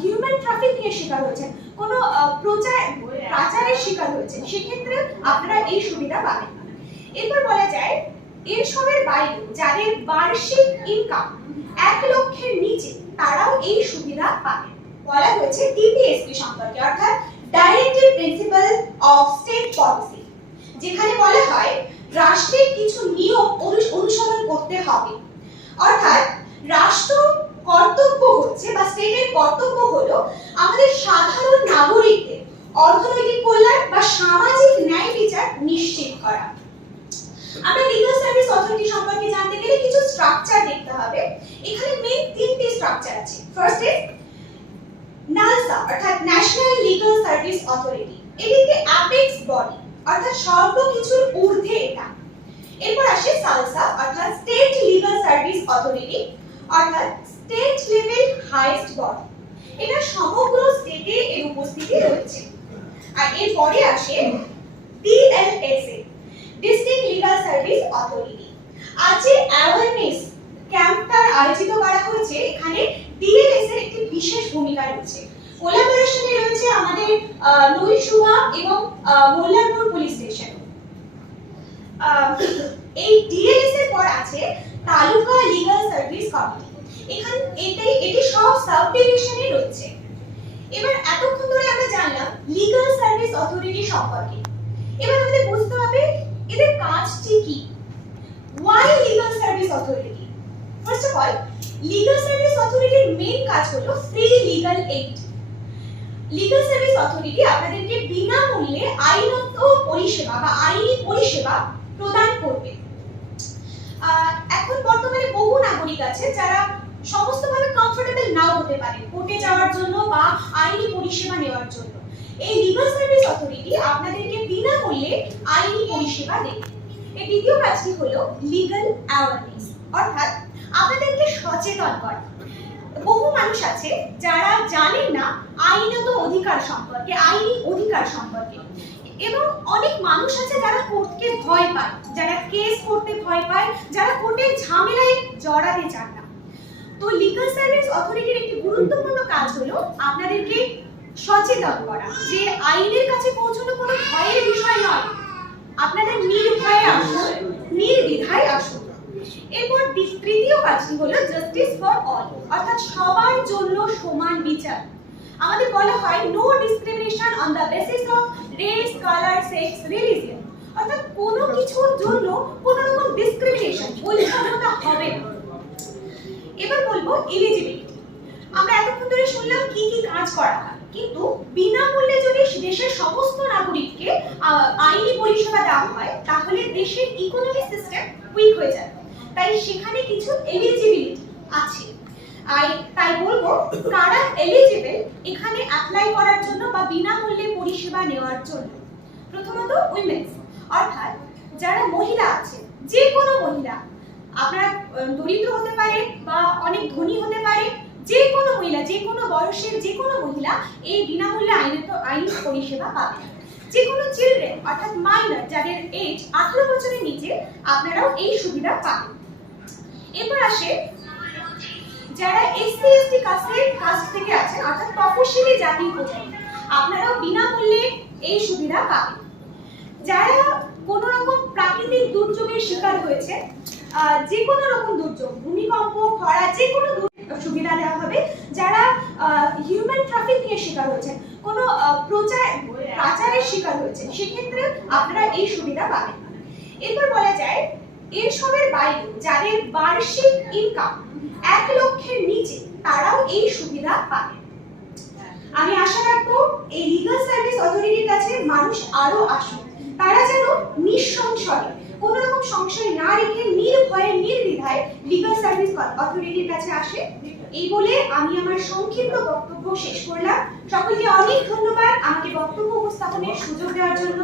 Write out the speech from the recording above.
Human trafficking এর শিকার হয়েছেন, কোনো পাচারের শিকার হয়েছেন, সেক্ষেত্রে আপনারা এই সুবিধা পাবেন। এরপর বলা যায় এসবের বাইরে যাদের বার্ষিক ইনকাম 1 লক্ষের নিচে তারাও এই সুবিধা পাবেন। বলা হয়েছে ডিপিএসপি সম্পর্কে, অর্থাৎ directive principle of state policy, যেখানে বলা হয় রাষ্ট্রের কিছু নিয়ম অনুসরণ করতে হবে। অর্থাৎ রাষ্ট্র কর্তব্য হচ্ছে বা স্টেটের কর্তব্য হলো আমাদের সাধারণ নাগরিকদের অর্থনৈতিক কল্যাণ বা সামাজিক ন্যায় বিচার নিশ্চিত করা। আমরা লিগ্যাল সার্ভিস অথরিটি সম্পর্কে জানতে গেলে কিছু স্ট্রাকচার দেখতে হবে। এখানে মেইন 3টি স্ট্রাকচার আছে। ফার্স্ট ইজ নালসা, অর্থাৎ ন্যাশনাল লিগ্যাল সার্ভিস অথরিটি। এটি একটি অ্যাপেক্স বডি, অর্থাৎ সর্বকিছুর ঊর্ধ্বে এটা। এরপর আসে সালসা, অর্থাৎ স্টেট লিগ্যাল সার্ভিস অথরিটি, অর্থাৎ স্টেট লেভেল হাইয়েস্ট বডি। এটা সমগ্র স্টেটে এর উপস্থিতি রয়েছে। আর এরপরে আসে DLSA, district legal service authority. আজ যে অ্যাওয়ারনেস ক্যাম্পটা আয়োজিত করা হয়েছে, এখানে ডিএলএস এর একটি বিশেষ ভূমিকা রয়েছে। কোলাবোরেশনে রয়েছে আমাদের নৈশুয়া এবং মোল্লারপুর পুলিশ স্টেশন। এই ডিএলএস এর পর আছে তালুকা লিগ্যাল সার্ভিস কমিটি। এখানে এটি সব সাব ডিভিশনে রয়েছে। এবার এতক্ষণ ধরে আমরা জানলাম লিগ্যাল সার্ভিস অথরিটি সম্পর্কে। এবার আমাদের বুঝতে হবে এদের কাজটি কি। Why legal service authority? First of all, legal service authority এর মেইন কাজ হলো free legal aid. Legal service authority আপনাদেরকে বিনামূল্যে আইনত পরিষেবা বা আইনি পরিষেবা প্রদান করবে। এখন বর্তমানে বহু নাগরিক আছে যারা সমস্তভাবে কমফোর্টেবল নাও হতে পারে কোর্টে যাওয়ার জন্য বা আইনি পরিষেবা নেওয়ার জন্য। এই লিগ্যাল সার্ভিস অথরিটি আপনাদেরকে বিনামূল্যে আইনি পরিষেবা দেবে। এর দ্বিতীয় কাজটি হলো লিগ্যাল অ্যাওয়ারনেস, অর্থাৎ আপনাদেরকে সচেতন করা। বহু মানুষ আছে যারা জানেন না আইনত অধিকার সম্পর্কে, আইনি অধিকার সম্পর্কে, এবং অনেক মানুষ আছে যারা কোর্টকে ভয় পায়, যারা কেস করতে ভয় পায়, যারা কোর্টের ঝামেলায় জড়াতে চান না। তো লিগ্যাল সার্ভিস অথরিটির একটি গুরুত্বপূর্ণ কাজ হলো আপনাদেরকে সচেতন করা যে আইনের কাছে পৌঁছানো কোনো ভয়ের বিষয় নয়, আপনারা নির্ভয়ে আসুন, নির্দ্বিধায় আসুন। এরপর তৃতীয় কাজটি হলো জাস্টিস ফর অল, অর্থাৎ সবার জন্য সমান বিচার। আমাদের বলা হয় no discrimination on the basis of race, colour, sex, religion, অর্থাৎ কোনো কিছুর জন্য কোনো রকম ডিসক্রিমিনেশন, বৈষম্যতা হবে না। এবার বলবো এলিজিবিলিটি। আমরা এতক্ষণ ধরে শুনলাম কি কি কাজ করা হয়, কিন্তু বিনামূল্যে যদি দেশের সমস্ত নাগরিককে আইনি পরিষেবা দেওয়া হয় তাহলে দেশের ইকোনমিক সিস্টেম উইক হয়ে যাবে। তাই সেখানে কিছু এলিজিবিলিটি আছে। তাই বলবো কারা এলিজিবল এখানে অ্যাপ্লাই করার জন্য বা বিনামূল্যে পরিষেবা নেওয়ার জন্য। প্রথমত উইমেন্স, অর্থাৎ যারা মহিলা আছে, যে কোনো মহিলা, আপনারা দরিদ্র হতে পারে বা অনেক ধনী হতে পারে, যে কোনো মহিলা, যে কোনো বয়সের যে কোনো মহিলা এই বিনামূল্যে আইনি পরিষেবা পাবে। যে কোনো চিলড্রেন, অর্থাৎ মাইনর, যাদের এজ 18 বছরের নিচে, আপনারাও এই সুবিধা পাবেন। এরপর আসে যারা এসসি এসটি কাস্ট থেকে আছেন, অর্থাৎ তপশিলি জাতি উপজাতি, আপনারাও বিনামূল্যে এই সুবিধা পাবেন। যারা কোনো রকম প্রাকৃতিক দুর্যোগের শিকার হয়েছে, যে কোনো রকম দুর্যোগ, ভূমিকম্প, খরা, যে কোনো সুবিধা দেওয়া হবে। যারা হিউম্যান ট্রাফিকিং এর শিকার হয়েছেন, কোনো পাচারের শিকার হয়েছেন, সেক্ষেত্রে আপনারা এই সুবিধা পাবেন। এরপর বলা যায় এসবের বাইরে যাদের বার্ষিক ইনকাম 1 লক্ষের নিচে তারাও এই সুবিধা পাবেন। আমি আশা রাখবো এই লিগ্যাল সার্ভিস অথরিটির কাছে মানুষ আরো আসুন, তারা যেন নিঃসংশয়ে, কোনো রকম সংশয় না রেখে নির্ভয়ে নির্দ্বিধায় লিগ্যাল সার্ভিস অথরিটির কাছে আসে। এই বলে আমি আমার সংক্ষিপ্ত বক্তব্য শেষ করলাম। সকলকে অনেক ধন্যবাদ আমাকে বক্তব্য উপস্থাপনের সুযোগ দেওয়ার জন্য।